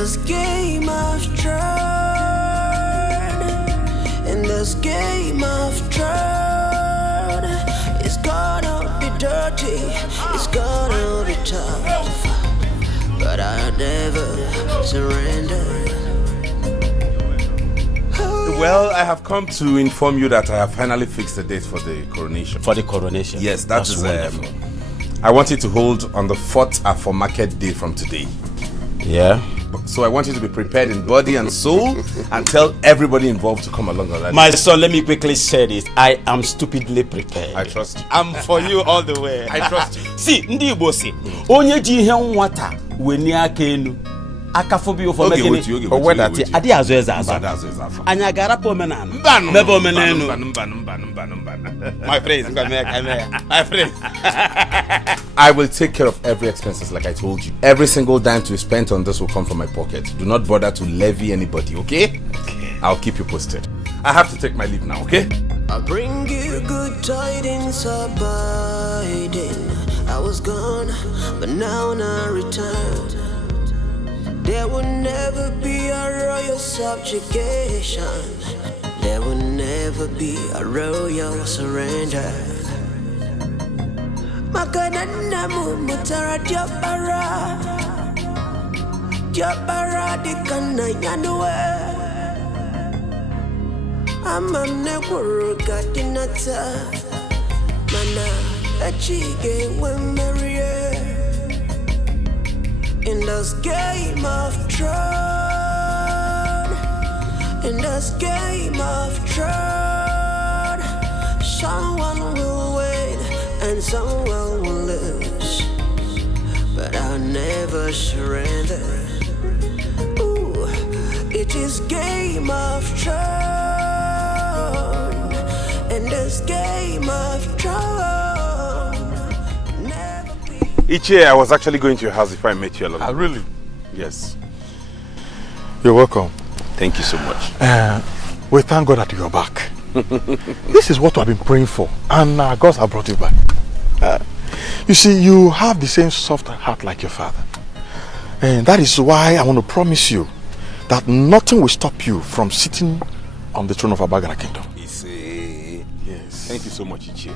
this game of thrones, in this game of thrones, it's gonna be dirty, it's gonna be tough, but I'll never surrender. Well, I have come to inform you that I have finally fixed the date for the coronation. For the coronation? Yes, that's wonderful. I want it to hold on the 4th Afro Market Day from today. Yeah. So I want you to be prepared in body and soul and tell everybody involved to come along on that. My son, let me quickly say this. I am stupidly prepared. I trust you. I'm for you all the way. I trust you. See, ndi Igbo si, onye ji ihe nwata weni aka enu. Akafobi ofo megini owedati adi azo eza azo. Anya gara po menanu. Mebe omenenu. My friends, my friends. I will take care of every expenses like I told you. Every single dime to be spent on this will come from my pocket. Do not bother to levy anybody, okay? I'll keep you posted. I have to take my leave now, okay? I'll bring you good tidings abiding. I was gone, but now I return. There will never be a royal subjugation. There will never be a royal surrender. Makanana mutara Jabara dikana yanwe. Amam nekuru katinata. Mana achige wemarie. In this game of thrones, in this game of thrones, someone will win and someone will lose, but I'll never surrender. Ooh, it is game of thrones, in this game of thrones. Ichie, I was actually going to your house if I met you alone. Ah, really? Yes. You're welcome. Thank you so much. We thank God that you're back. This is what I've been praying for, and God has brought you back. You see, you have the same soft heart like your father. And that is why I want to promise you that nothing will stop you from sitting on the throne of Abagana Kingdom. Yes. Thank you so much, Ichie.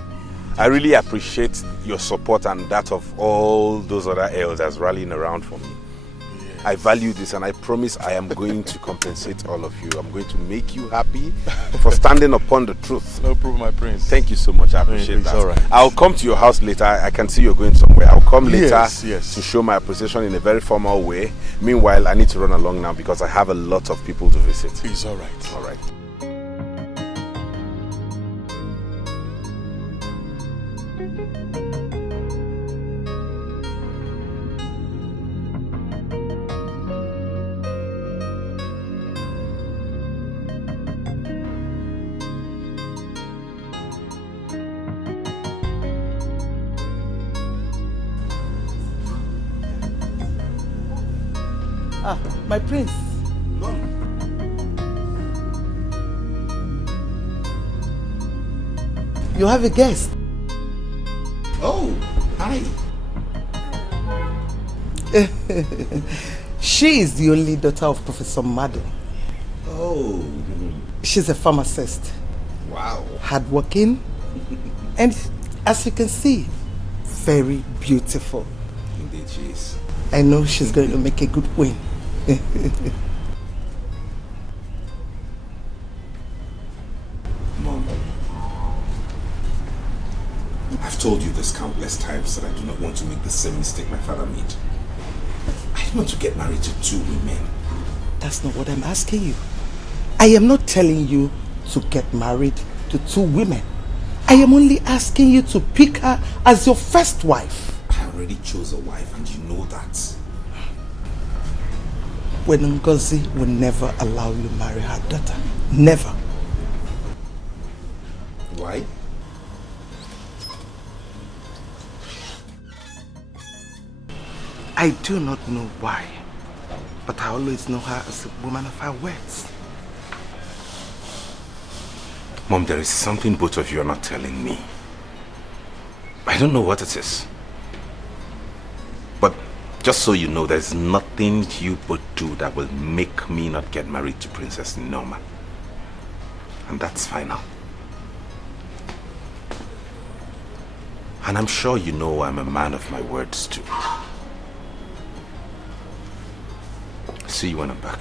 I really appreciate your support and that of all those other elders rallying around for me. Yes. I value this, and I promise I am going to compensate all of you. I'm going to make you happy for standing upon the truth. No problem, my prince. Thank you so much. I appreciate that. All right. I'll come to your house later. I can see you're going somewhere. I'll come later to show my appreciation in a very formal way. Meanwhile, I need to run along now because I have a lot of people to visit. It's all right. All right. Ah, my prince. You have a guest. Oh, hi. She is the only daughter of Professor Madden. Oh. She's a pharmacist. Wow. Hardworking. And as you can see, very beautiful. Indeed she is. I know she's going to make a good win. Mom, I've told you this countless times that I do not want to make the same mistake my father made. I don't want to get married to 2 women. That's not what I'm asking you. I am not telling you to get married to 2 women. I am only asking you to pick her as your first wife. I already chose a wife, and you know that. When Ngozi will never allow you to marry her daughter. Never. Why? I do not know why, but I always know her as a woman of her words. Mom, there is something both of you are not telling me. I don't know what it is. But Just so you know, there's nothing you would do that will make me not get married to Princess Norma. And that's final. And I'm sure you know I'm a man of my words too. See you when I'm back.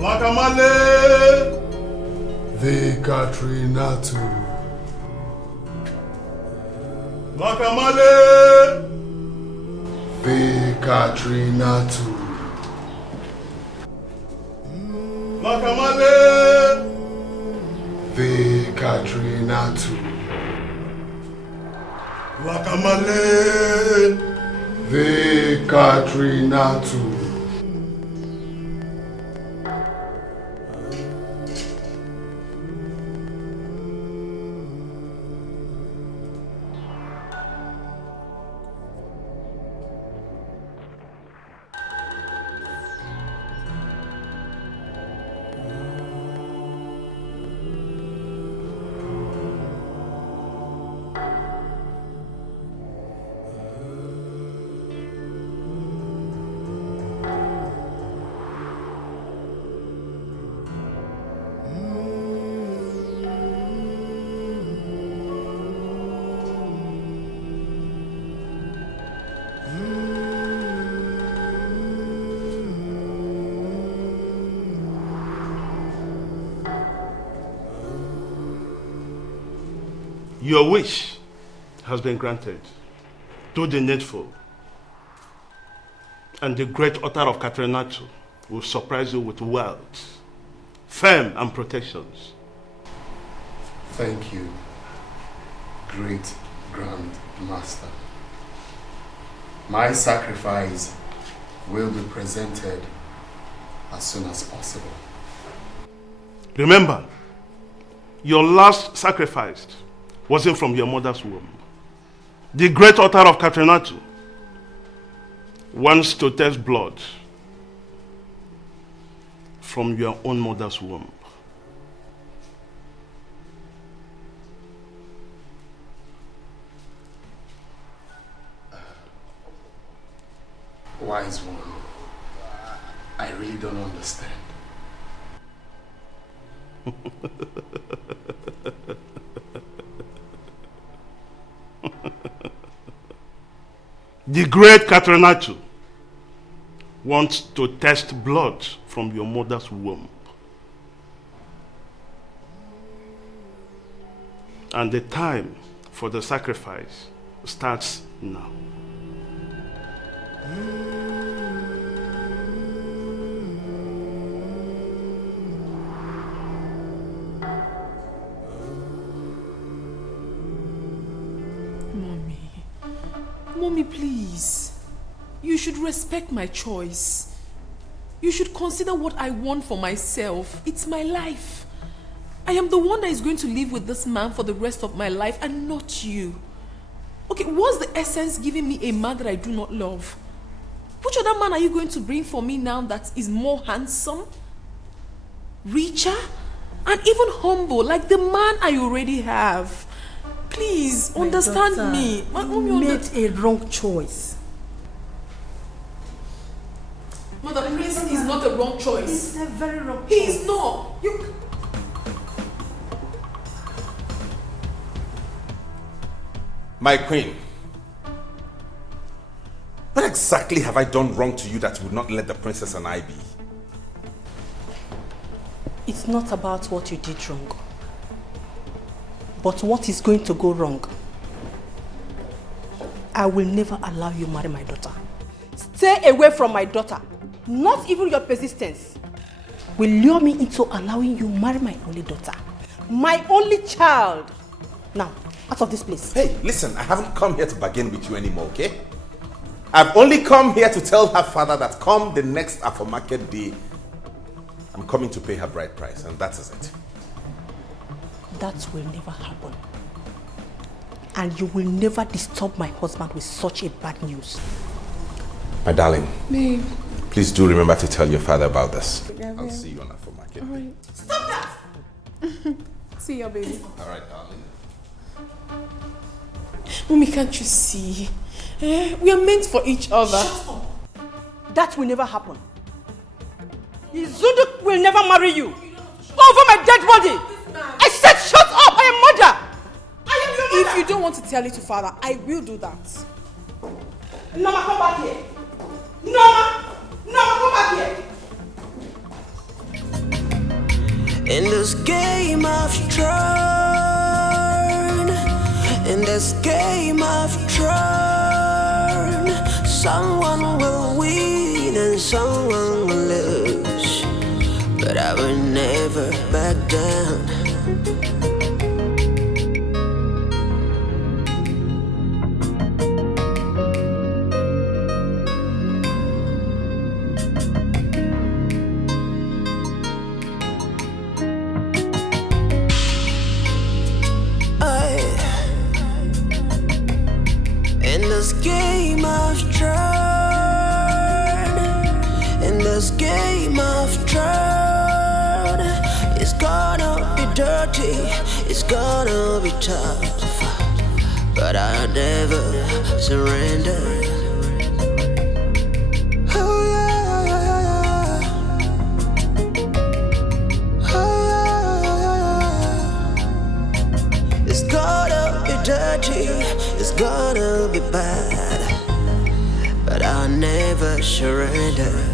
Lakamale, the Katrina too. Lakamale, the Katrina too. Lakamale, the Katrina too. Lakamale, the Katrina too. Your wish has been granted. Do the needful. And the great author of Catrinato will surprise you with wealth, fame, and protections. Thank you, great Grand Master. My sacrifice will be presented as soon as possible. Remember, your last sacrifice wasn't from your mother's womb. The great author of Catrinato wants to test blood from your own mother's womb. Wise one, I really don't understand. The great Catrinato wants to test blood from your mother's womb. And the time for the sacrifice starts now. Mommy, please. You should respect my choice. You should consider what I want for myself. It's my life. I am the one that is going to live with this man for the rest of my life and not you. Okay, what's the essence giving me a man that I do not love? Which other man are you going to bring for me now that is more handsome, richer, and even humble like the man I already have? Please, understand me. You made a wrong choice. Mother, Prince is not a wrong choice. It's a very wrong choice. He is not. You... My queen, what exactly have I done wrong to you that would not let the princess and I be? It's not about what you did wrong, but what is going to go wrong. I will never allow you marry my daughter. Stay away from my daughter. Not even your persistence will lure me into allowing you marry my only daughter. My only child. Now, out of this place. Hey, listen, I haven't come here to bargain with you anymore, okay? I've only come here to tell her father that come the next Afro Market Day, I'm coming to pay her bride price, and that is it. That will never happen. And you will never disturb my husband with such a bad news. My darling. Babe. Please do remember to tell your father about this. I'll see you on that for market. Alright. Stop that! See your baby. Alright, darling. Mommy, can't you see? We are meant for each other. Shut up. That will never happen. Izudu will never marry you. Over my dead body. I said shut up! I am mother! I am your mother! If you don't want to tell it to father, I will do that. Norma, come back here. Norma, come back here. In this game I've thrown, in this game I've thrown, someone will win and someone will lose, but I will never back down. In this game I've tried, in this game I've tried, it's gonna be dirty, it's gonna be tough, but I'll never surrender. Oh yeah, oh yeah. It's gonna be dirty, it's gonna be bad, but I'll never surrender.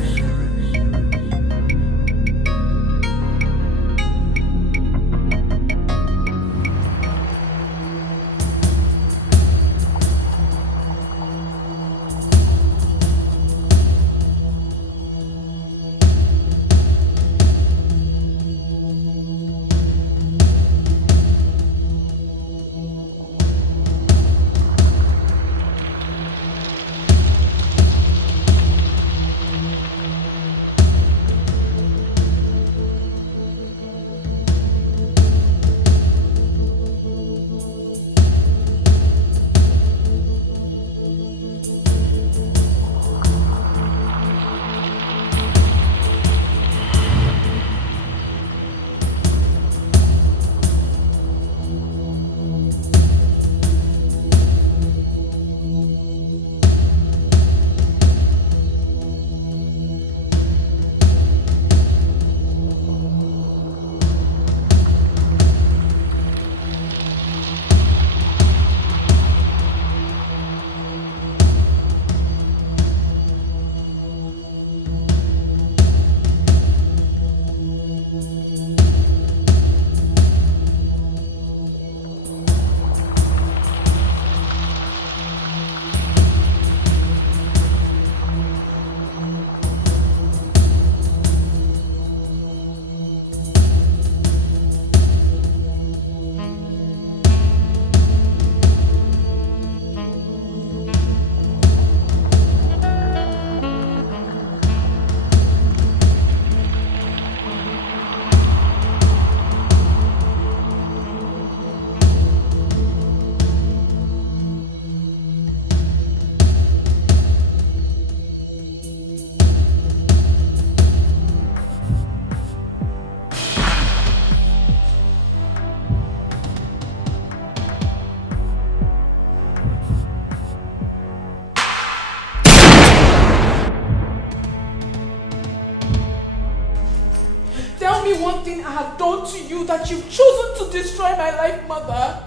One thing I have done to you that you've chosen to destroy my life, mother.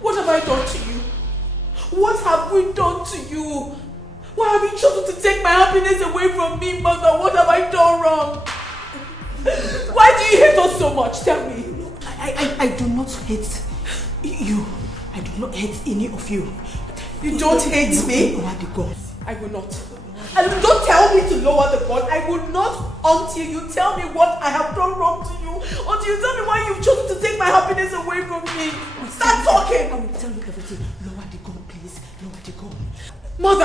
What have I done to you? What have we done to you? Why have you chosen to take my happiness away from me, mother? What have I done wrong? Why do you hate us so much? Tell me. I do not hate you. I do not hate any of you. You don't hate me? Lower the gun. I will not. And don't tell me to lower the gun. I will not until you tell me what I have done wrong to you. Until you tell me why you've chosen to take my happiness away from me. Start talking. I will tell you everything. Lower the gun, please. Lower the gun. Mother,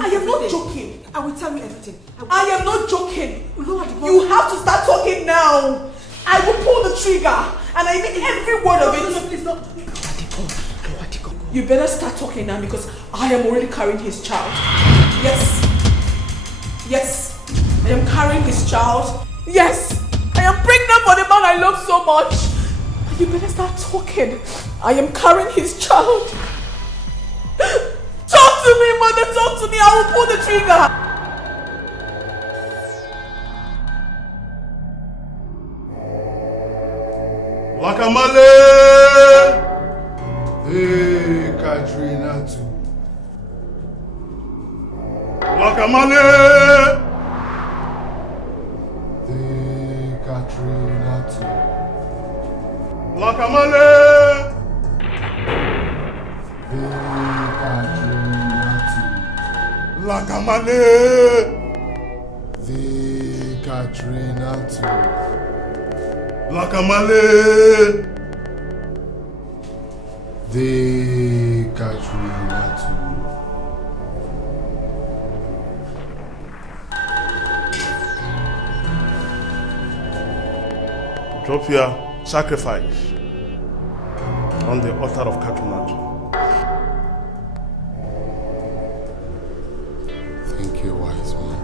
I am not joking. I will tell you everything. I am not joking. Lower the gun. You have to start talking now. I will pull the trigger. And I mean every word of it. No, please, no. Lower the gun. Lower the gun. You better start talking now because I am already carrying his child. Yes. Yes. I am carrying his child. Yes, I am pregnant for the man I love so much. You better start talking. I am carrying his child. Talk to me, mother, talk to me. I will pull the trigger. Wakamale! Hey, Katrina too. Wakamale! Hey, Katrina too. Wakamale! Hey, Katrina too. Wakamale! Hey, Katrina too. Wakamale! The Katrina too. Drop your sacrifice on the altar of Katrina too. Thank you, wise one.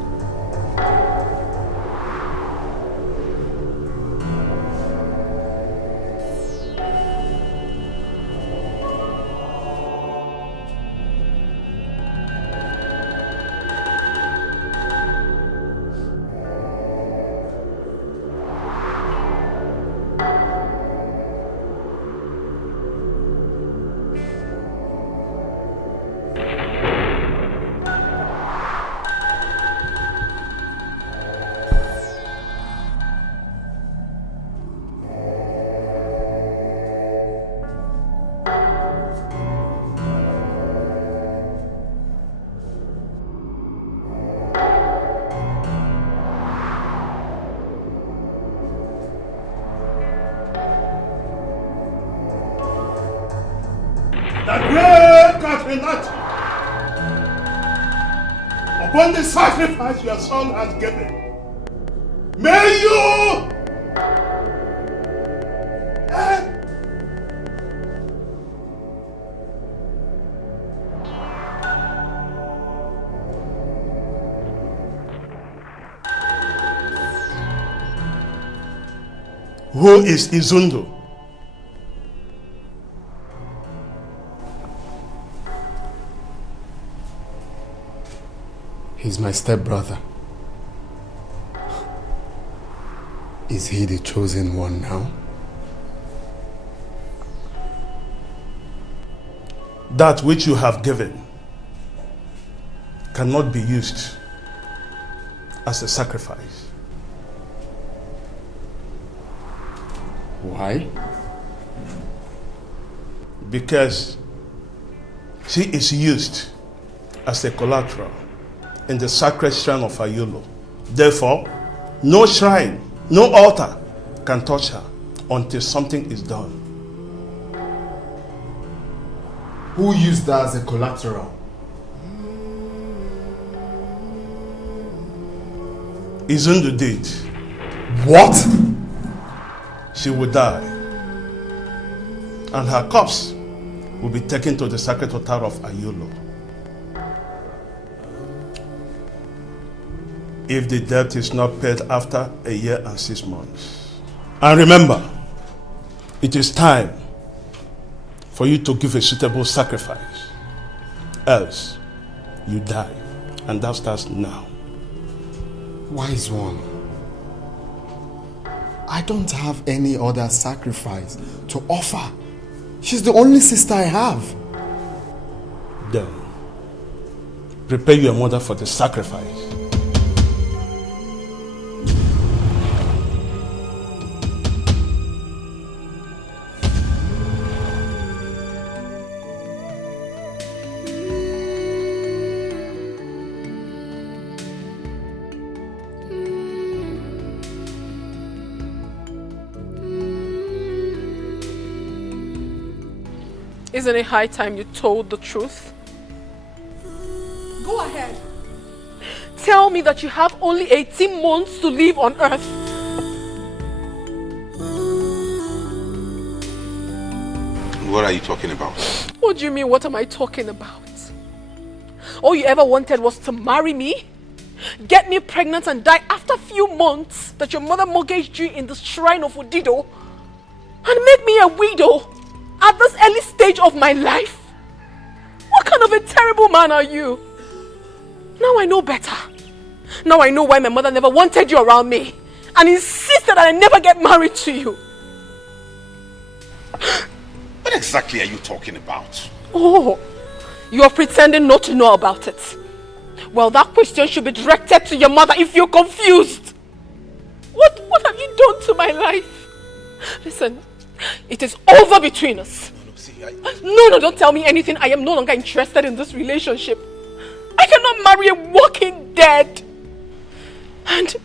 Upon the sacrifice your son has given, may you Who is Izundu? He's my stepbrother. Is he the chosen one now? That which you have given cannot be used as a sacrifice. Why? Because she is used as a collateral in the sacred shrine of Ayolo. Therefore, no shrine, no altar can touch her until something is done. Who used that as a collateral? Izundu did. What? She will die, and her corpse will be taken to the sacred altar of Ayolo. If the debt is not paid after 1 year and 6 months. And remember, it is time for you to give a suitable sacrifice. Else, you die. And that starts now. Wise one, I don't have any other sacrifice to offer. She's the only sister I have. Then, prepare your mother for the sacrifice. Isn't it high time you told the truth? Go ahead. Tell me that you have only 18 months to live on earth. What are you talking about? What do you mean, what am I talking about? All you ever wanted was to marry me? get me pregnant and die after a few months that your mother mortgaged you in the shrine of Udido and make me a widow at this early stage of my life? What kind of a terrible man are you? Now I know better. Now I know why my mother never wanted you around me and insisted that I never get married to you. What exactly are you talking about? Oh, you are pretending not to know about it. Well, that question should be directed to your mother if you're confused. What have you done to my life? Listen, it is over between us. No, don't tell me anything. I am no longer interested in this relationship. I cannot marry a walking dead. And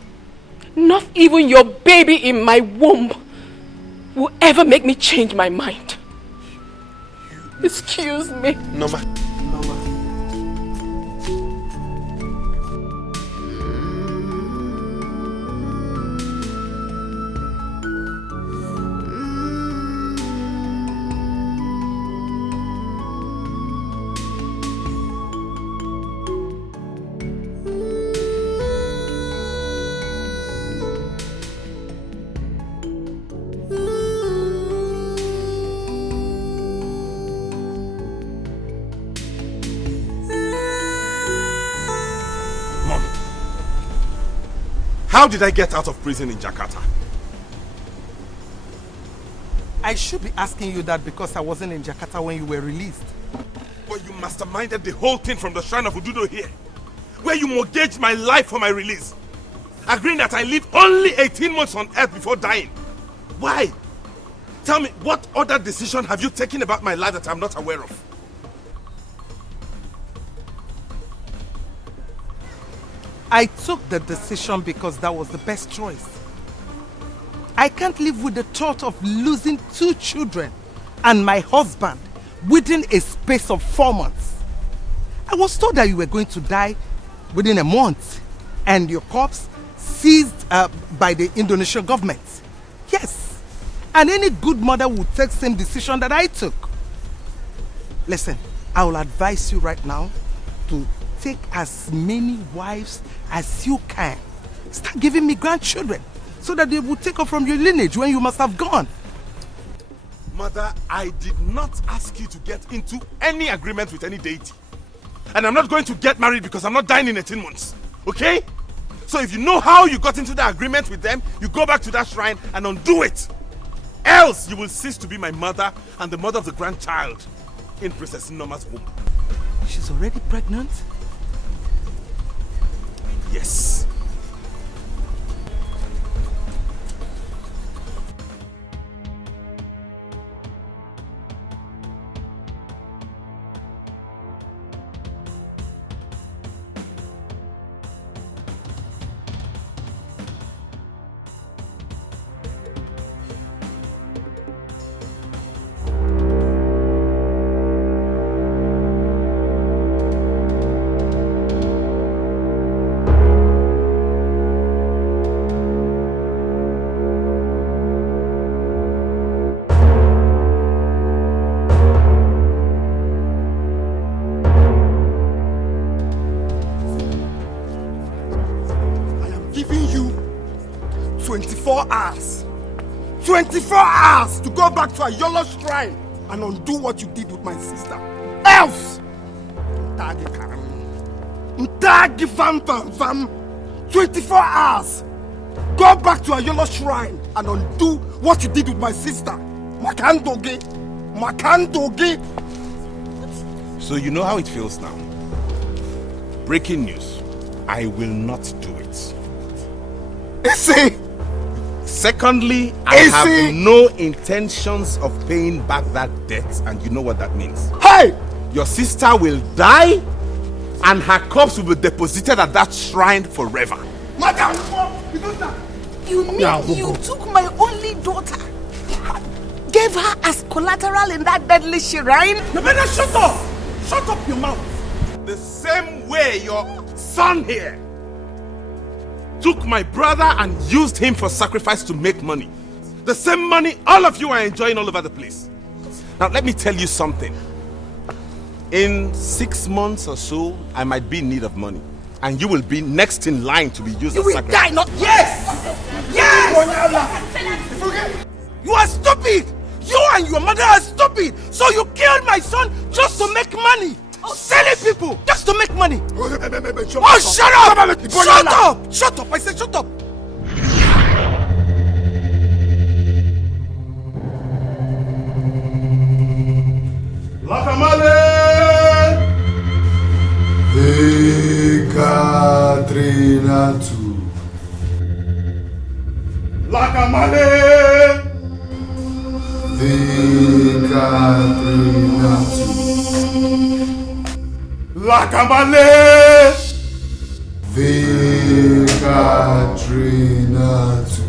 not even your baby in my womb will ever make me change my mind. Excuse me. Norma. How did I get out of prison in Jakarta? I should be asking you that because I wasn't in Jakarta when you were released. But you masterminded the whole thing from the shrine of Ududo here, where you mortgaged my life for my release, agreeing that I live only 18 months on earth before dying. Why? Tell me, what other decision have you taken about my life that I'm not aware of? I took the decision because that was the best choice. I can't live with the thought of losing 2 children and my husband within a space of 4 months. I was told that you were going to die within a month and your corpse seized by the Indonesian government. Yes, and any good mother would take the same decision that I took. Listen, I will advise you right now to take as many wives as you can. Start giving me grandchildren so that they will take off from your lineage when you must have gone. Mother, I did not ask you to get into any agreement with any deity. And I'm not going to get married because I'm not dying in 18 months. Okay? So if you know how you got into the agreement with them, you go back to that shrine and undo it. Else you will cease to be my mother and the mother of the grandchild in Princess Norma's womb. She's already pregnant? Yes. Giving you 24 hours. 24 hours to go back to a yellow shrine and undo what you did with my sister. Else! 24 hours. Go back to a yellow shrine and undo what you did with my sister. Makandoge. So you know how it feels now. Breaking news. I will not do it. Issy! Secondly, I have no intentions of paying back that debt, and you know what that means. Hey! Your sister will die, and her corpse will be deposited at that shrine forever. Madam! You mean you took my only daughter, gave her as collateral in that deadly shrine? You better shut up! Shut up your mouth! The same way your son here took my brother and used him for sacrifice to make money. The same money all of you are enjoying all over the place. Now let me tell you something. In 6 months or so, I might be in need of money. and you will be next in line to be used as sacrifice. Die, not yes! Yes! You are stupid! You and your mother are stupid! So you killed my son just to make money! Selling people just to make money! Oh, shut up! Shut up! Shut up! I said shut up! Lakamale! Trinatu. Lakamale! Trinatu. Lakamale! Trinatu.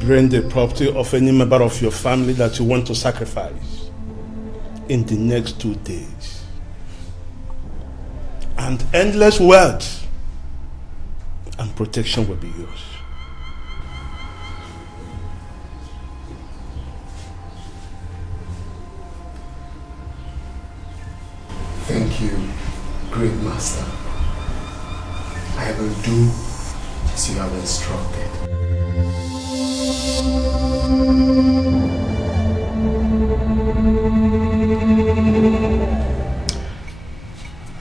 Bring the property of any member of your family that you want to sacrifice in the next 2 days. And endless wealth and protection will be yours. Thank you, great master. I will do as you have instructed.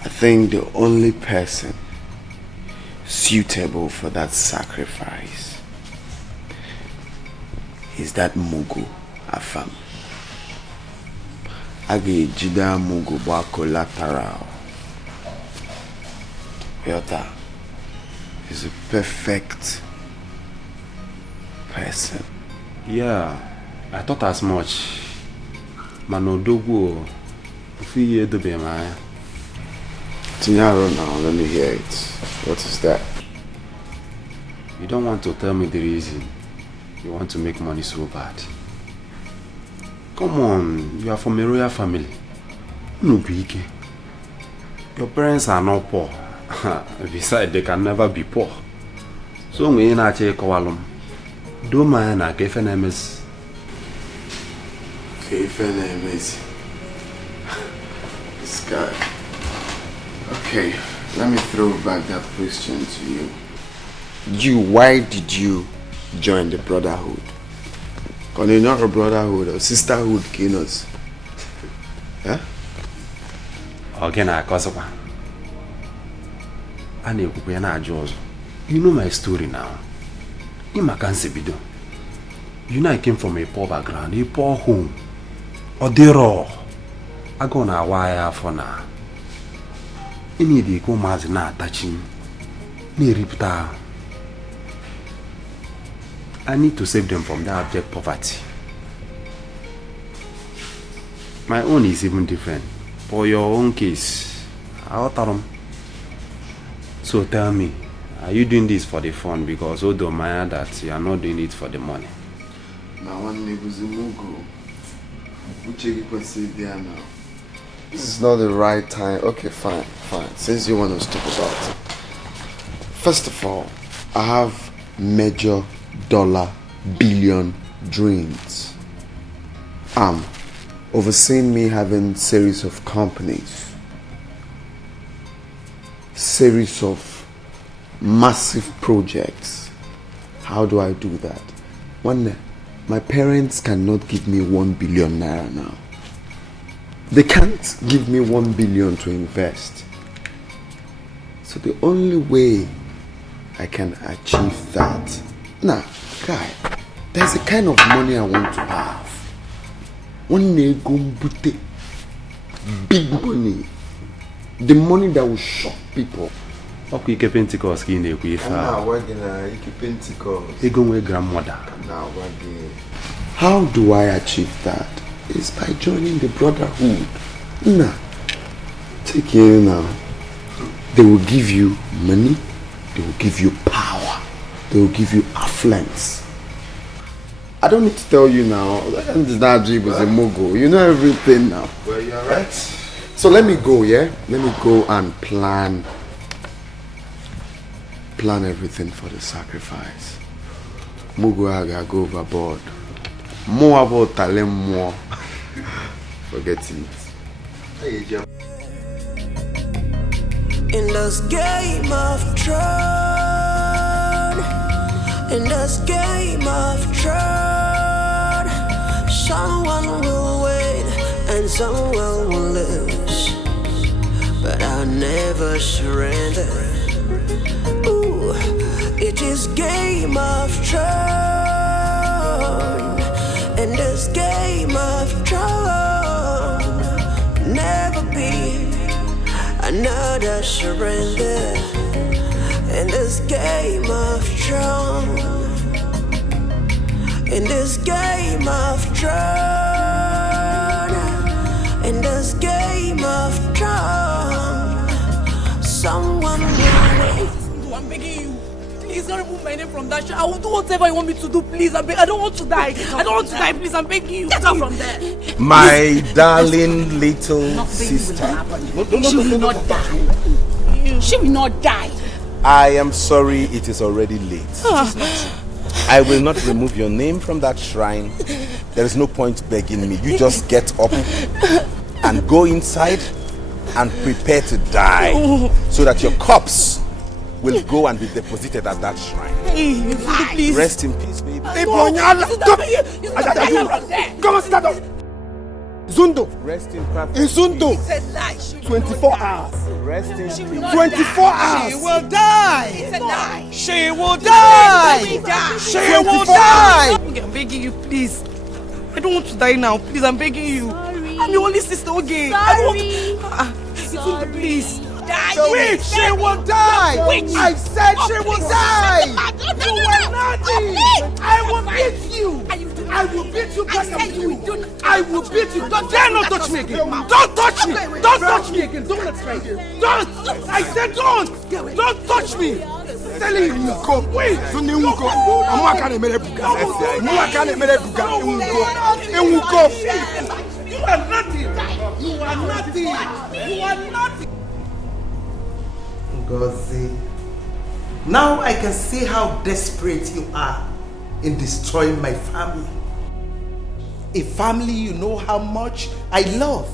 I think the only person suitable for that sacrifice is that Mugu Afam. Age Jida Mugu ba collateral. Yota is a perfect person. Yeah, I thought as much. Manodogo, Fiye do be my. Tinyaro now, let me hear it. What is that? You don't want to tell me the reason. You want to make money so bad. Come on, you are from a royal family. No big. Your parents are not poor. Besides, they can never be poor. So we ain't actually call do man a KFNMS. KFNMS. This guy. Okay, let me throw back that question to you. Why did you join the brotherhood? Because you're not a brotherhood or sisterhood, Kinos. Huh? Again, I cause of you know my story now. You know I came from a poor background, a poor home. Or they raw. I go na wire for now. Any day go mas na touching. Ni ripta. I need to save them from that abject poverty. My own is even different. For your own case, I'll tell them. So tell me, are you doing this for the fun? Because although Maya that you are not doing it for the money. Now one Nebuzimugo. Which you can see there now. This is not the right time. Okay, fine. Since you want to talk about it. First of all, I have major dollar billion dreams. Overseeing me having series of companies, series of massive projects. How do I do that? One, my parents cannot give me 1 billion naira now. They can't give me 1 billion to invest. So the only way I can achieve that, now, guy, there's a kind of money I want to have. One day go booty, big money, the money that will shock people. Okay, you keep Pentecost in the way. I'm working at Pentecost. You go with grandmother. How do I achieve that? It's by joining the brotherhood. Nah, take care now. They will give you money. They will give you power. They will give you affluence. I don't need to tell you now. That was a mogul. You know everything now. Well, you alright? So let me go, yeah? Let me go and plan everything for the sacrifice. Muguaga go overboard. More about talent, more. Forget it. In this game of Thrones, in this game of Thrones, someone will win and someone will lose, but I'll never surrender. Ooh, it is game of Thrones, in this game of Thrones, never be another surrender. In this game of Thrones, in this game of Thrones, in this game of Thrones, someone will wait. I'm begging you. Please don't remove my name from that show. I will do whatever you want me to do, please. I don't want to die. I don't want to die, please. I'm begging you. Get out from there. My darling little sister. She will not die. She will not die. I am sorry, it is already late. I will not remove your name from that shrine. There is no point begging me. You just get up and go inside and prepare to die so that your corpse will go and be deposited at that shrine. Please. Rest in peace, baby. Come on, stand up. Zundo. Rest in peace. In Zundo. 24 hours. Rest in peace. 24 hours. She will die. She will die. She will die. I'm begging you, please. I don't want to die now. Please, I'm begging you. Sorry. I'm your only sister, okay? Sorry. I don't want to. Please. Wait, she will die. I said she will die. You will not die. I will beat you. I will beat you back at you. I will beat you. Don't dare not touch me again. Don't touch me. Don't touch me again. Don't let me. Don't. I said don't. Don't touch me. Telling you go. Wait. You are nothing. You are nothing. You are nothing. Ngozi, now I can see how desperate you are in destroying my family. A family you know how much I love.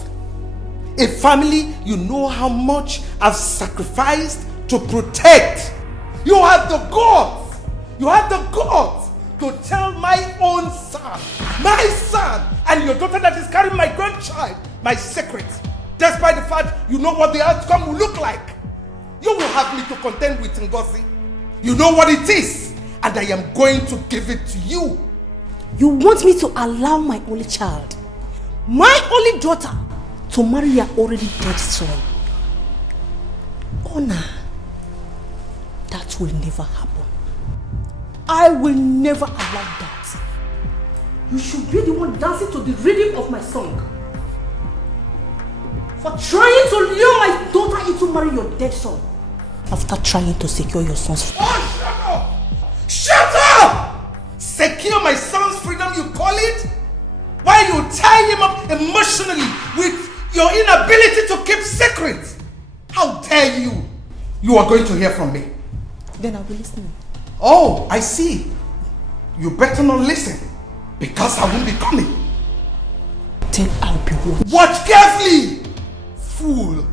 A family you know how much I've sacrificed to protect. You have the guts. You have the guts to tell my own son, and your daughter that is carrying my grandchild, my secret. Despite the fact you know what the outcome will look like. You will have me to contend with Ngozi. You know what it is, and I am going to give it to you. You want me to allow my only child, my only daughter, to marry your already dead son? Honor, that will never happen. I will never allow that. You should be the one dancing to the rhythm of my song. For trying to lure my daughter into marrying your dead son, after trying to secure your son's freedom. Oh, shut up! Shut up! Secure my son's freedom, you call it? While you tie him up emotionally with your inability to keep secrets. How dare you? You are going to hear from me. Then I'll be listening. Oh, I see. You better not listen, because I won't be coming. Then I'll be watching. Watch carefully, fool.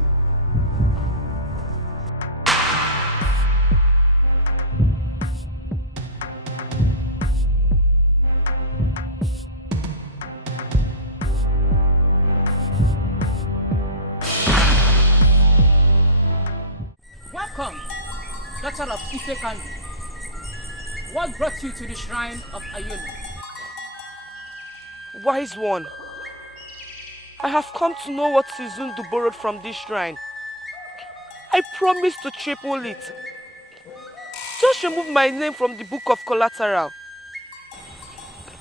Welcome, daughter of Etiko. What brought you to the shrine of Ayonu? Wise one, I have come to know what Sizundu borrowed from this shrine. I promise to triple it. Just remove my name from the book of collateral.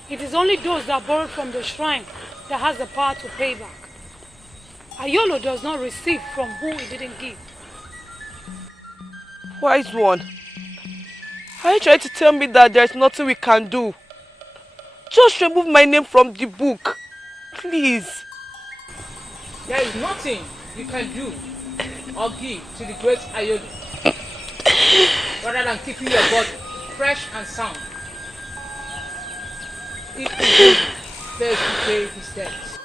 It is only those that borrowed from the shrine that has the power to pay back. Ayolo does not receive from who he didn't give. Wise one, are you trying to tell me that there is nothing we can do? Just remove my name from the book, please. There is nothing you can do or give to the great Ayolo rather than keeping your body fresh and sound. If he fails to pay his debts.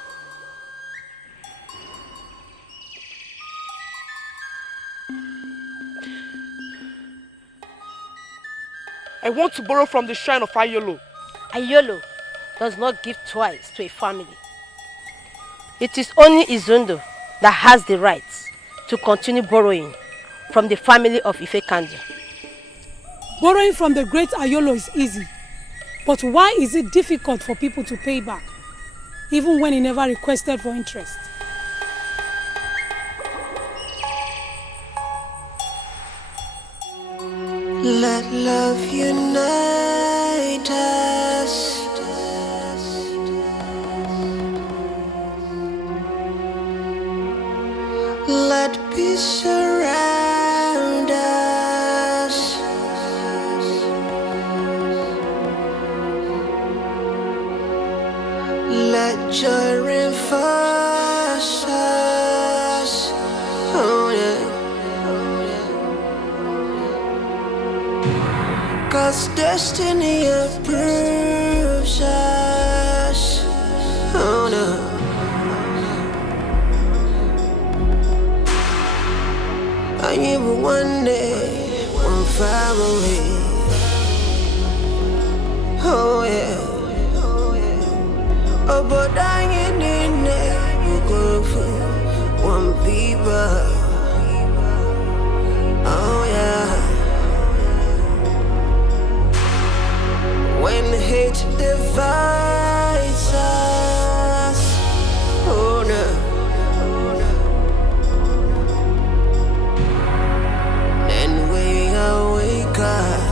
I want to borrow from the shrine of Ayolo. Ayolo does not give twice to a family. It is only Izundo that has the right to continue borrowing from the family of Ifekandu. Borrowing from the great Ayolo is easy. But why is it difficult for people to pay back, even when he never requested for interest? Let love unite us. Let peace surround us. Let joy reinforce us. Oh yeah. 'Cause destiny approves us. Oh no. I knew one day, one family. Oh yeah. Oh, but I ain't in there. You go for one people. Oh yeah. When hate divides us, oh no. Then we wake up,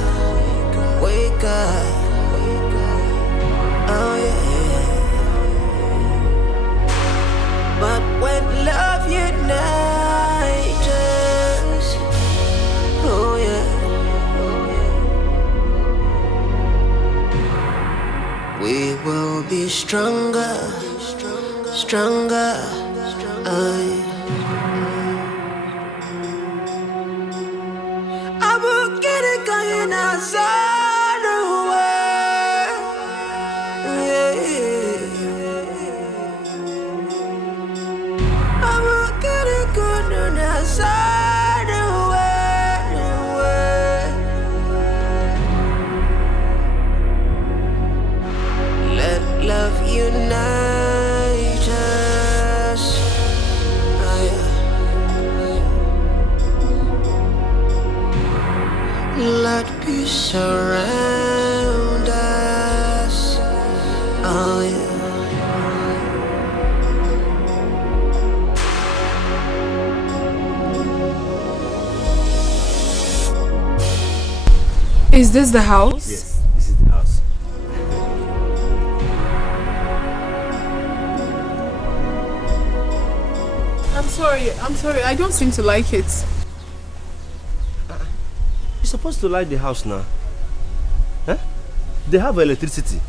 oh yeah. But when love unites us, oh yeah. We will be stronger, stronger. I will get it going outside the world. I will get it going outside the world. Let love unite us. Let peace surround us. Oh yeah. Is this the house? Yes, this is the house. I'm sorry, I don't seem to like it. You're supposed to like the house now. Huh? They have electricity.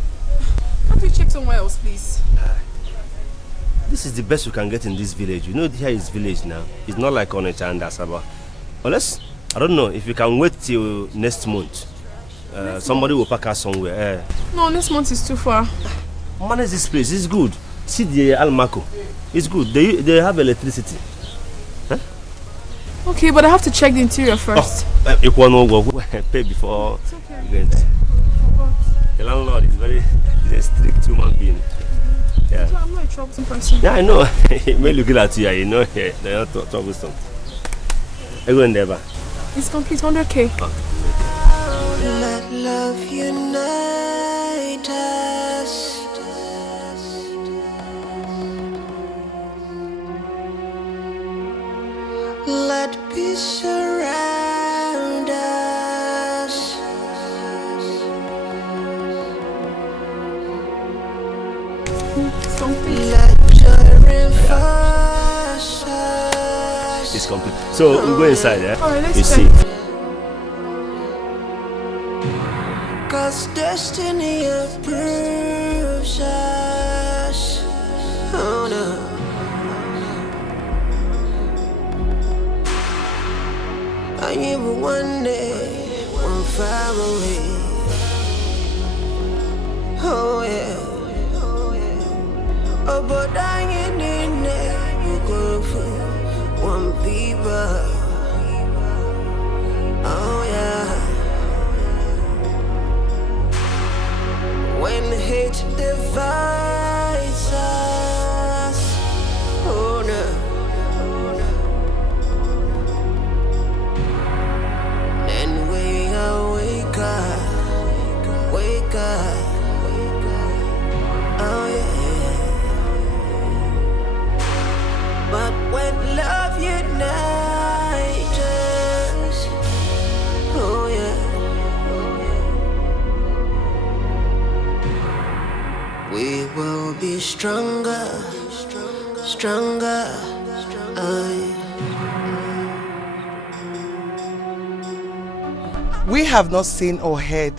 Can't we check somewhere else, please? This is the best we can get in this village. You know, here is village now. It's not like Onitsha and Asaba. Unless, I don't know, if you can wait till next month. Somebody will pack us somewhere. No, next month is too far. Manage this place, it's good. See the Almaco. It's good. They have electricity. Huh? Okay, but I have to check the interior first. If one will pay before. It's okay. You go. The landlord is he's a strict human being. Yeah. I'm not a troublesome person. Yeah, I know. He may look at you, you know, they're not troublesome. I go in there, It's complete 100K. Let love unite us. Let peace surround us. Let joy reinforce us. It's complete. So we go inside, yeah? Alright, let's you check. see. 'Cause destiny approves us. Oh no. even one day, one family. Oh yeah. Oh, but I ain't in there. You go for one people. Oh yeah. When hate divides us, oh no. Then we wake up, oh yeah. But when love unites us, oh yeah. We will be stronger, stronger. We have not seen or heard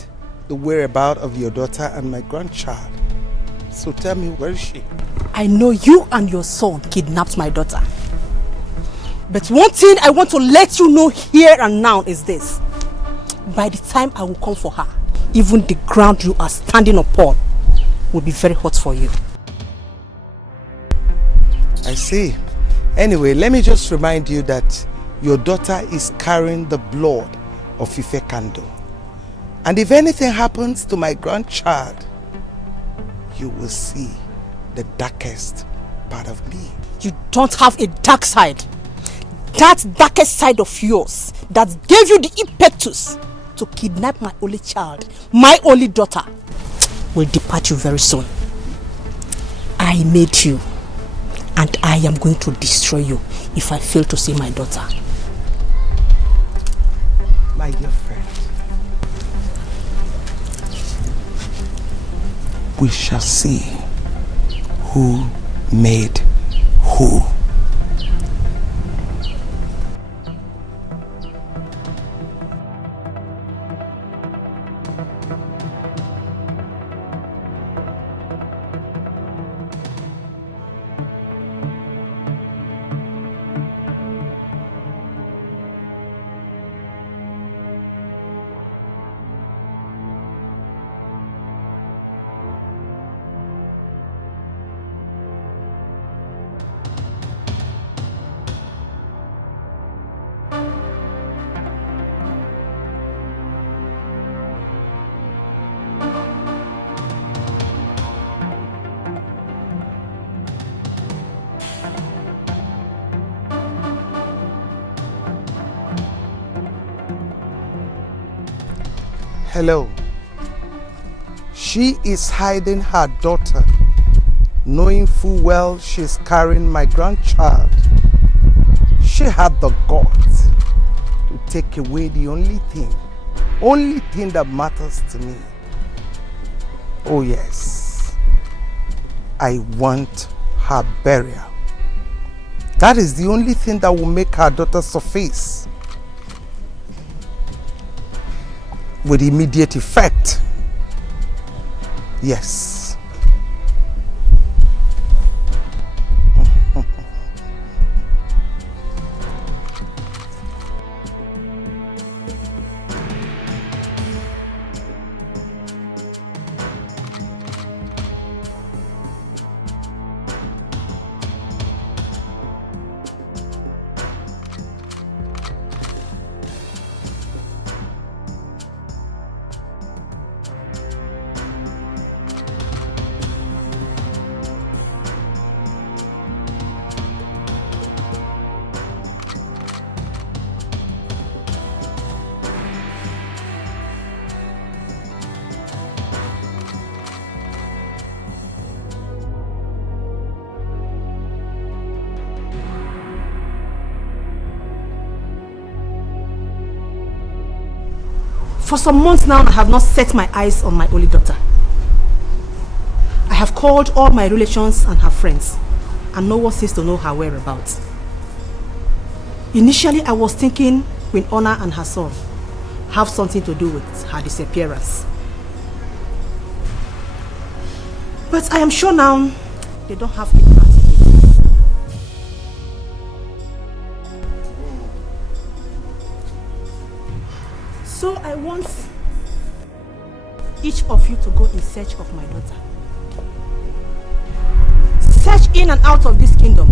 the whereabouts of your daughter and my grandchild. So tell me, where is she? I know you and your son kidnapped my daughter. But one thing I want to let you know here and now is this. By the time I will come for her, even the ground you are standing upon will be very hot for you. I see. Anyway, let me just remind you that your daughter is carrying the blood of Etiko. And if anything happens to my grandchild, you will see the darkest part of me. You don't have a dark side. That darkest side of yours that gave you the impetus to kidnap my only child, my only daughter, will depart you very soon. I made you, and I am going to destroy you if I fail to see my daughter. My dear friend, we shall see who made who. Hello. She is hiding her daughter, knowing full well she's carrying my grandchild. She had the guts to take away the only thing that matters to me. Oh yes, I want her burial. That is the only thing that will make her daughter surface with immediate effect. Yes. For some months now, I have not set my eyes on my only daughter. I have called all my relations and her friends, and no one seems to know her whereabouts. Initially, I was thinking Queen Honor and her son have something to do with her disappearance. But I am sure now they don't have any part in it. So I want each of you to go in search of my daughter. Search in and out of this kingdom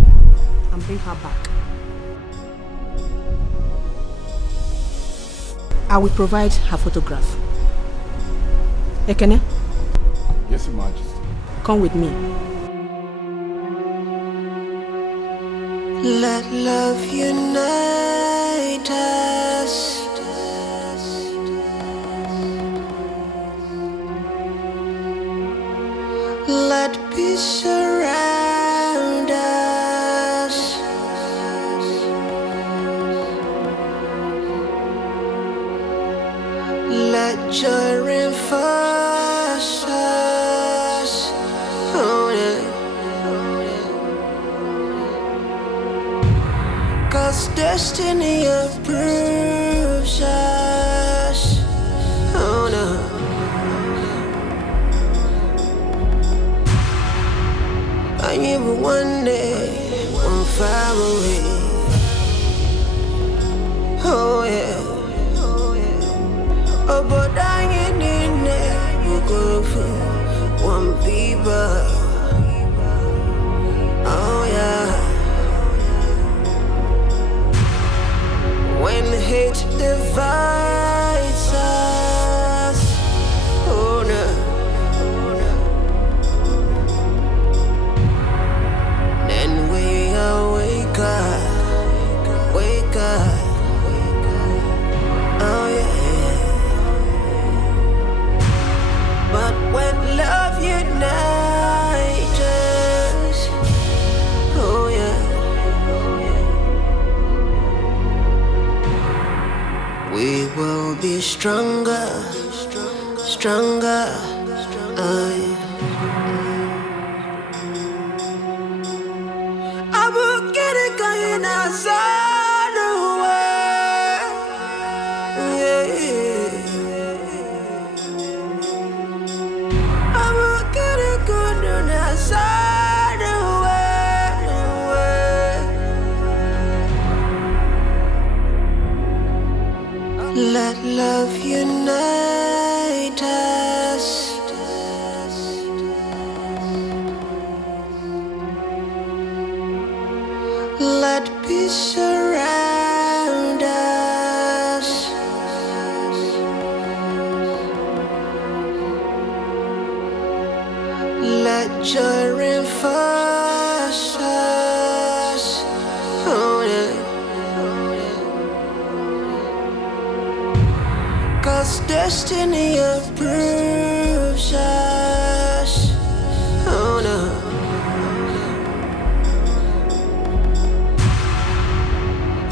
and bring her back. I will provide her photograph. Ekene? Yes, Your Majesty. Come with me. Let love unite us. Let peace surround us. Let joy reinforce us. Oh, yeah. 'Cause destiny approves us. Oh no. I knew one day, one family. Oh yeah. Oh, but I ain't in there. You go for one people. Oh yeah. When hate divides us, oh no. Then we wake up, oh yeah. But when love unites us, oh yeah. We will be stronger, stronger. I will get it going outside the way. I will get it going outside the way. Let love unite us. Let peace surround us. Let joy reinforce us. Oh yeah. 'Cause destiny approves us. Oh no.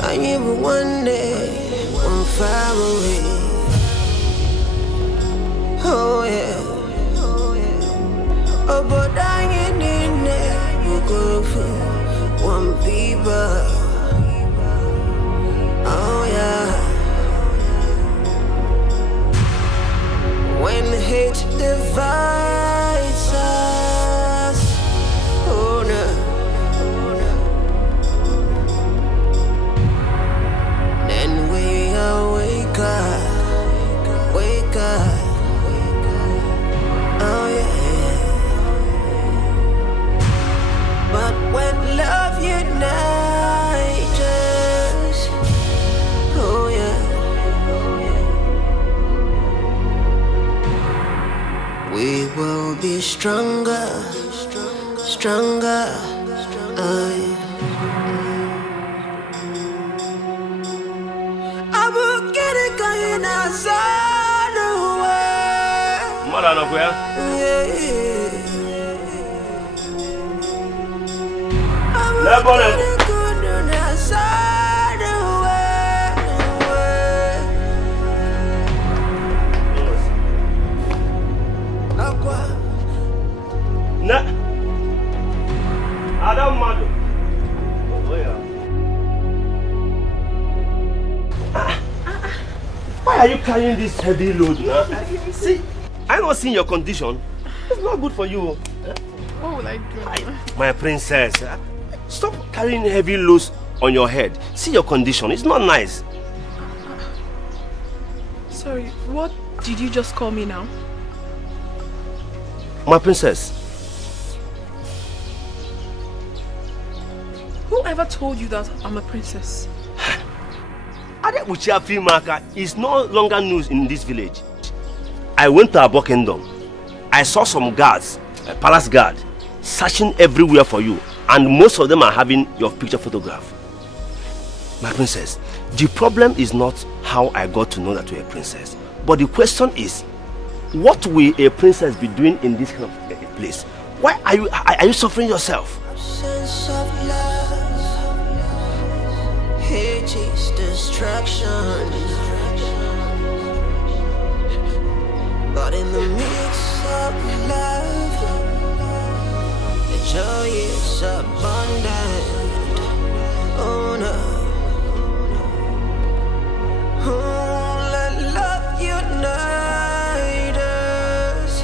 I knew one day, one family. Oh yeah. Oh, but I ain't in there. You go for one people. Oh yeah. When hate divides us, oh no. Then we wake up, oh yeah. But when love unites us, oh yeah. We will be stronger, stronger. I will get it going outside the way. Mother, no where? Level, level. Outside the way. Nah. Adam Madu. Why are you carrying this heavy load now? See, I not seeing your condition. It's not good for you. What will I do? My princess, stop carrying heavy loads on your head. See your condition. It's not nice. So Sorry, what did you just call me now? My princess. Whoever told you that I'm a princess? Adebuchi FREE Marker is no longer news in this village. I went to Abo Kingdom. I saw some guards, a palace guard, searching everywhere for you, and most of them are having your picture photograph. My princess, the problem is not how I got to know that you're a princess, but the question is, what will a princess be doing in this kind of place? Why are you suffering yourself? Sense of love, hate is distraction, but in the midst of love, the joy is abundant. Oh no. Oh, let love unite us.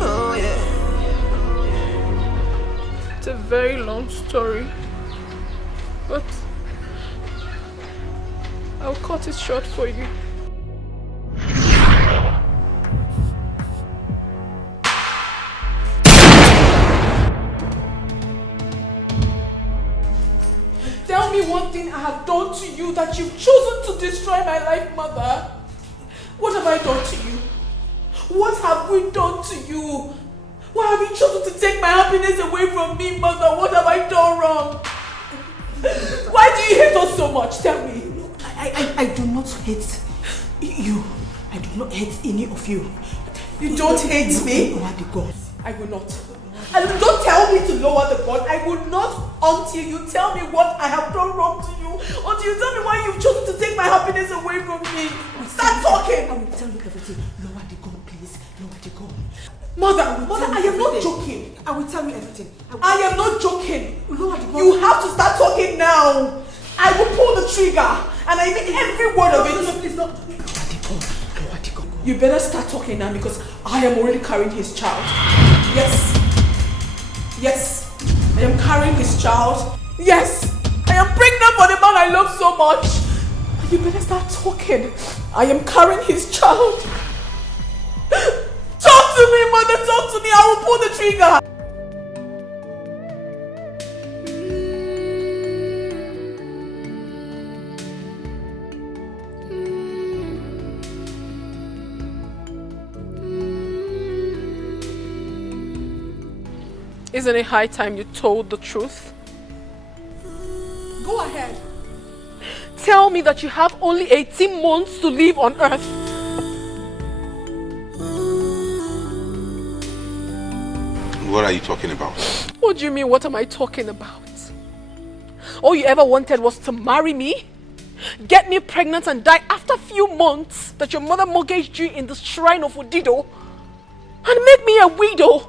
Oh yeah. It's a very long story, but I'll cut it short for you. Tell me one thing I have done to you that you've chosen to destroy my life, Mother. What have I done to you? What have we done to you? Why have you chosen to take my happiness away from me, Mother? What have I done wrong? Why do you hate us so much? Tell me. I do not hate you. I do not hate any of you. You don't hate me? Lower the gun. I will not. And don't tell me to lower the gun. I will not until you tell me what I have done wrong to you. Until you tell me why you've chosen to take my happiness away from me. Start talking. I will tell you everything. Lower the gun, please. Lower the gun. Mother, I am not joking. I will tell you everything. I am not joking. Lower the gun. You have to start talking now. I will pull the trigger. And I mean every word of it. No, please, no. Lower the gun. Lower the gun. You better start talking now because I am already carrying his child. Yes. Yes. I am carrying his child. Yes. I am pregnant for the man I love so much. You better start talking. I am carrying his child. Talk to me, Mother. Talk to me. I will pull the trigger. Isn't it high time you told the truth? Go ahead. Tell me that you have only 18 months to live on Earth. What are you talking about? What do you mean, what am I talking about? All you ever wanted was to marry me, get me pregnant and die after a few months that your mother mortgaged you in the shrine of Udido, and make me a widow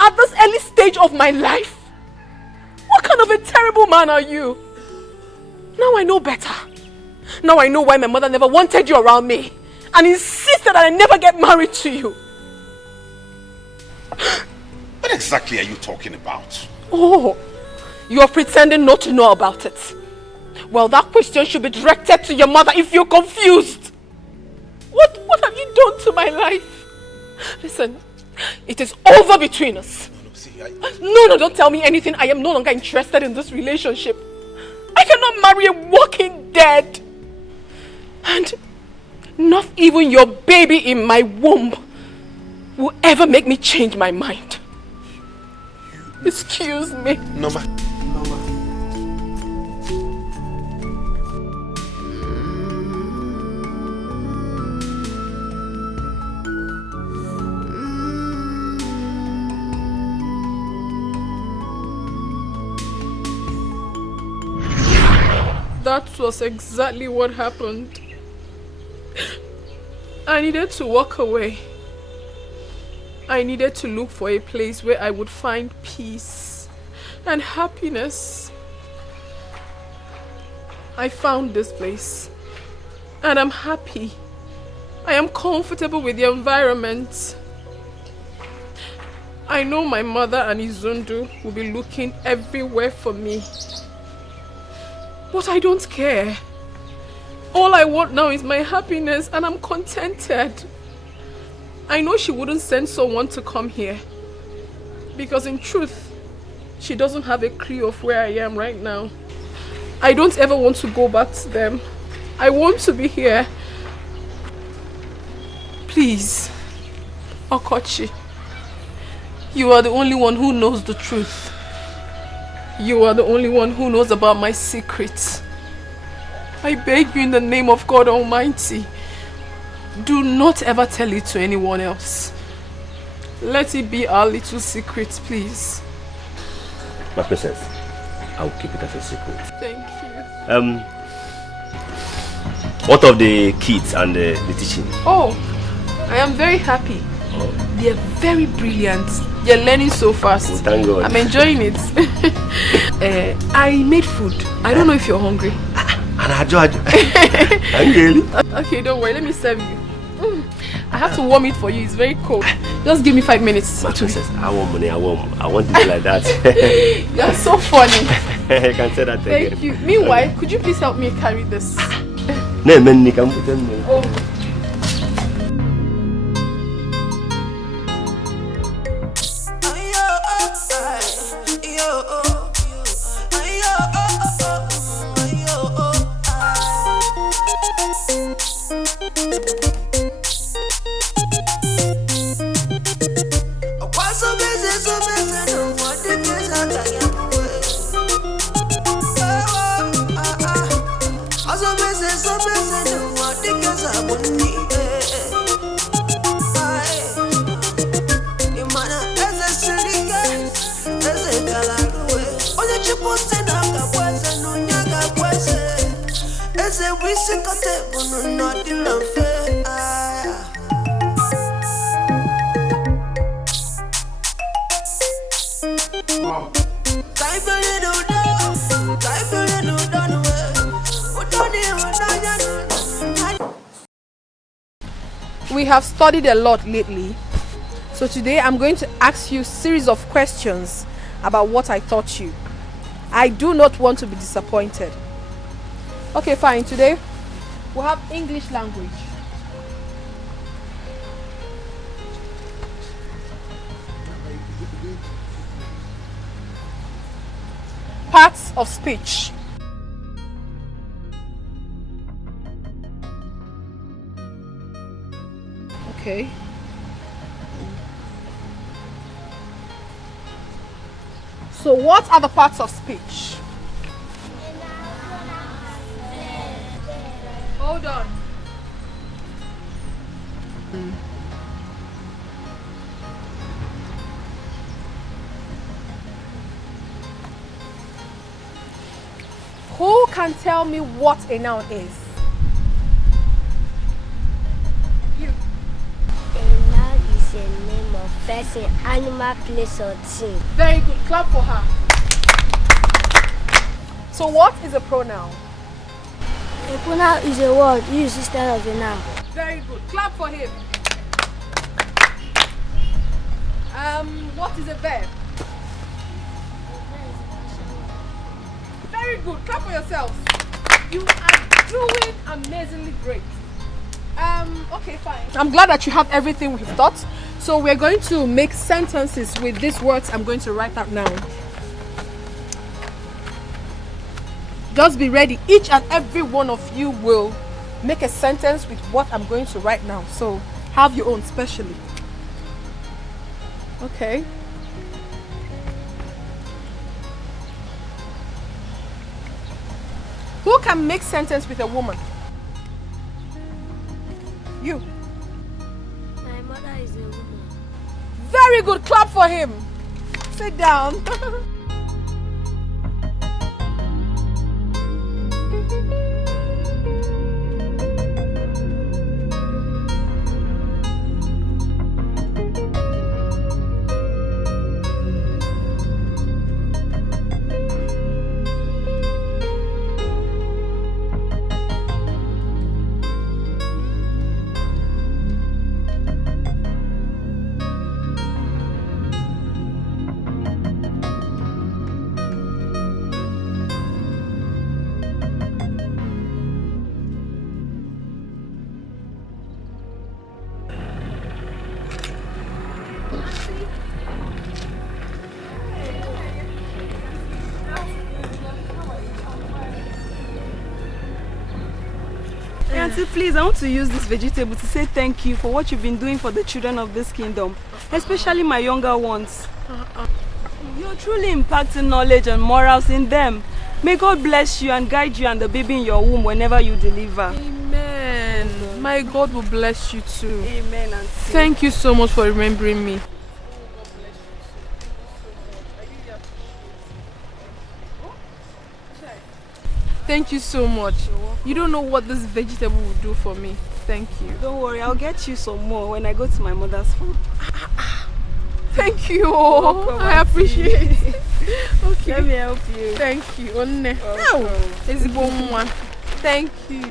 at this early stage of my life? What kind of a terrible man are you? Now I know better. Now I know why my mother never wanted you around me and insisted that I never get married to you. What exactly are you talking about? Oh, you're pretending not to know about it. Well, that question should be directed to your mother if you're confused. What have you done to my life? Listen, it is over between us. No, don't tell me anything. I am no longer interested in this relationship. I cannot marry a walking dead. And not even your baby in my womb will ever make me change my mind. Excuse me. Noma. That was exactly what happened. I needed to walk away. I needed to look for a place where I would find peace and happiness. I found this place and I'm happy. I am comfortable with the environment. I know my mother and Izundu will be looking everywhere for me. But I don't care. All I want now is my happiness, and I'm contented. I know she wouldn't send someone to come here, because in truth, she doesn't have a clue of where I am right now. I don't ever want to go back to them. I want to be here. Please, Okochi, you are the only one who knows the truth. You are the only one who knows about my secrets. I beg you in the name of God Almighty, do not ever tell it to anyone else. Let it be our little secret, please. My princess, I will keep it as a secret. Thank you. What of the kids and the teaching? Oh, I am very happy. They are very brilliant. They are learning so fast. Oh, thank God. I'm enjoying it. I made food. I don't know if you're hungry. Okay, don't worry. Let me serve you. I have to warm it for you. It's very cold. Just give me 5 minutes. My princess, I want money. I want it like that. You're so funny. I can say that again. Thank you. Meanwhile, could you please help me carry this? No, man, you can put them. Oh. We have studied a lot lately, so today I'm going to ask you a series of questions about what I taught you. I do not want to be disappointed. Okay, fine. Today we'll have English language. Parts of speech. Okay. So what are the parts of speech? Hold on. Who can tell me what a noun is? A name of person, animal, place, or thing. Very good. Clap for her. So what is a pronoun? A pronoun is a word used instead of a noun. Very good. Clap for him. What is a verb? Very good. Clap for yourselves. You are doing amazingly great. Okay, fine. I'm glad that you have everything we've taught. So we're going to make sentences with these words I'm going to write out now. Just be ready. Each and every one of you will make a sentence with what I'm going to write now. So have your own specially. Okay. Who can make sentence with a woman? You. My mother is a woman. Very good. Clap for him. Sit down. Auntie, please, I want to use this vegetable to say thank you for what you've been doing for the children of this kingdom, especially my younger ones. You're truly impacting knowledge and morals in them. May God bless you and guide you and the baby in your womb whenever you deliver. Amen. My God will bless you too. Amen, Auntie. Thank you so much for remembering me. Thank you so much. You don't know what this vegetable will do for me. Thank you. Don't worry, I'll get you some more when I go to my mother's farm. Thank you. Welcome, I appreciate it. Okay. Let me help you. Thank you. Thank you.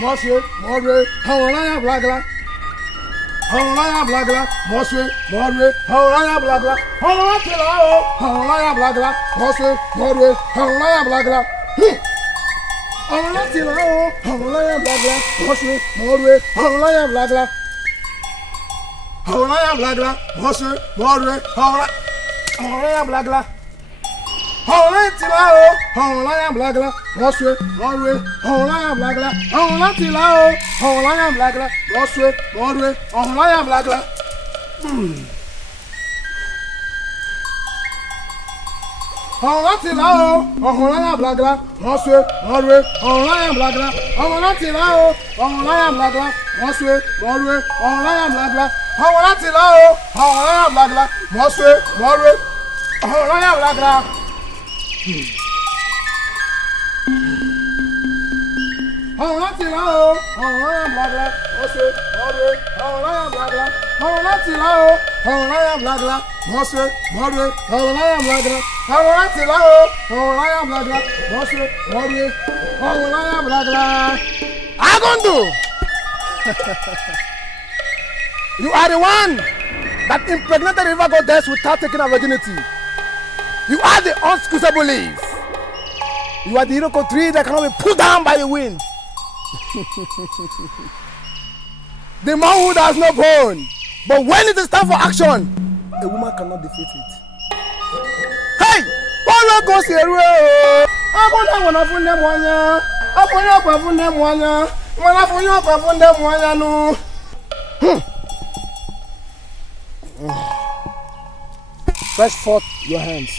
Monsieur, Mordre, Hawana Blagla. Hawana Blagla, Monsieur, Mordre, Hawana Blagla. Hawana Tilao, Hawana Blagla, Monsieur, Mordre, Hawana Blagla. Hawana Tilao, Hawana Blagla, Monsieur, Mordre, Hawana Blagla. Hawana Blagla, Monsieur, Mordre, Hawana Blagla. Hawana Tilao, Hawana Blagla, Monsieur, Mordre, Hawana Blagla. Hawana Tilao, Hawana Blagla, Monsieur, Mordre, Hawana Blagla. Hawana Tilao, Hawana Blagla, Monsieur, Mordre, Hawana Blagla. Hawana Tilao, Hawana Blagla, Monsieur, Mordre, Hawana Blagla. Hawana Tilao, Hawana Blagla, Monsieur, Mordre, Hawana Blagla. Hawana Tilao, Hawana Blagla, Monsieur, Mordre, Hawana Blagla. Hawana Tilao, Hawana Blagla, Monsieur, Mordre, Hawana Blagla. Hawana Tilao, Hawana Blagla, Monsieur, Mordre, Hawana Blagla. Agondo! You are the one that impregnated the river goddess without taking her virginity. You are the unsqueezable leaf. You are the Etiko tree that cannot be pulled down by the wind. The manhood has no bone, but when it is time for action, a woman cannot defeat it. Hey! Follow goes here. Stretch forth your hands.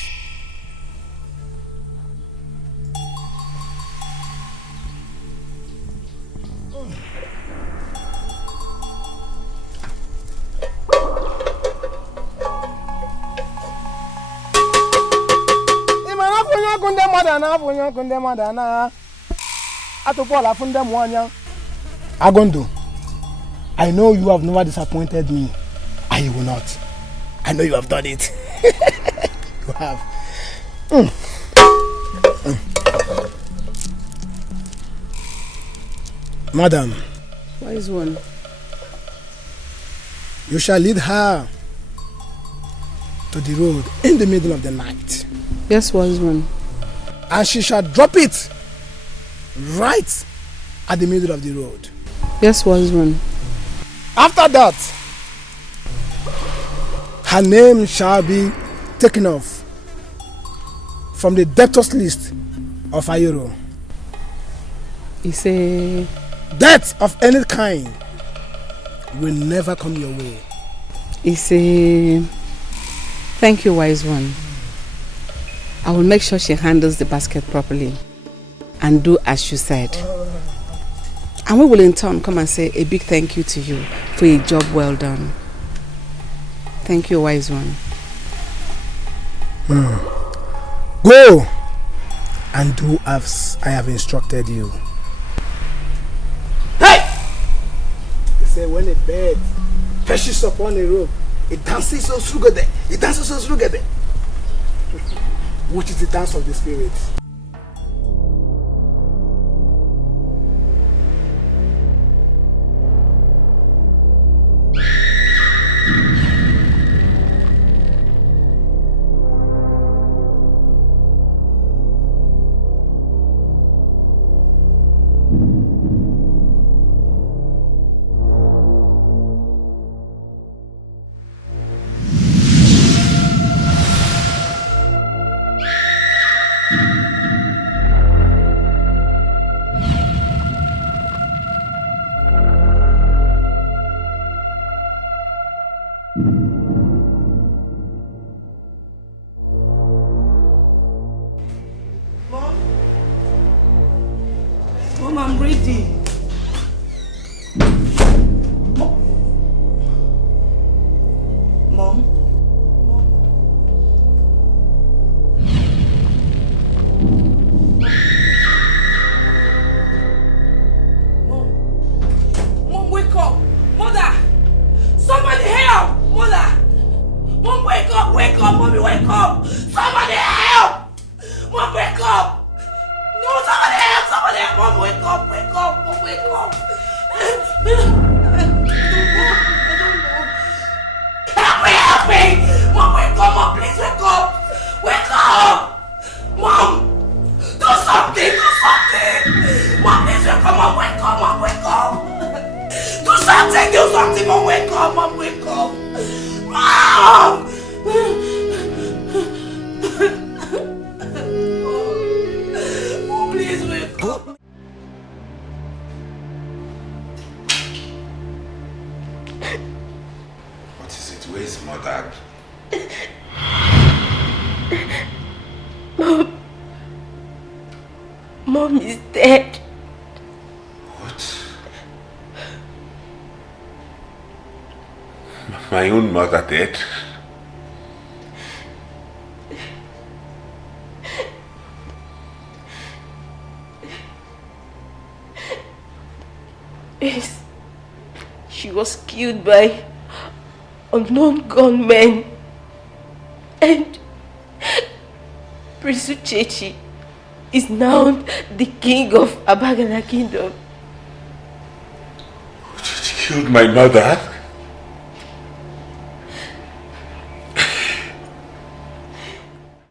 Agondo, I know you have never disappointed me, and you will not. I know you have done it. You have. Madam. Wise one. You shall lead her to the road in the middle of the night. Yes, wise one. And she shall drop it right at the middle of the road. Yes, wise one. After that, her name shall be taken off from the debtors list of Ayoro. You say death of any kind will never come your way. Thank you, wise one. I will make sure she handles the basket properly and do as you said. And we will in turn come and say a big thank you to you for a job well done. Thank you, wise one. Go and do as I have instructed you. Hey! They say when a bird perches upon a rope, it dances so together. Which is the dance of the spirit. Mom, I'm ready. Mom? Mom, wake up! Mother! Somebody help! Mother! Mom, wake up! Wake up! Mommy, wake up! Somebody help! Mom, wake up! No, somebody help! Somebody help! Mom, wake up! Wake up! Mom, wake up! Help me! Mom, wake up! Mom, please wake up! Wake up! Mom! Do something! Do something! Mom, please wake up! Mom, wake up! Mom, wake up! Do something! Do something! Mom, wake up! Mom, wake up! Mom! Mom, please wake up! What is it? Where is Mother? Mom is dead. What? My own mother dead? Yes. She was killed by unknown gunmen. And Prince Uchechi is now the king of Abagana Kingdom. She killed my mother?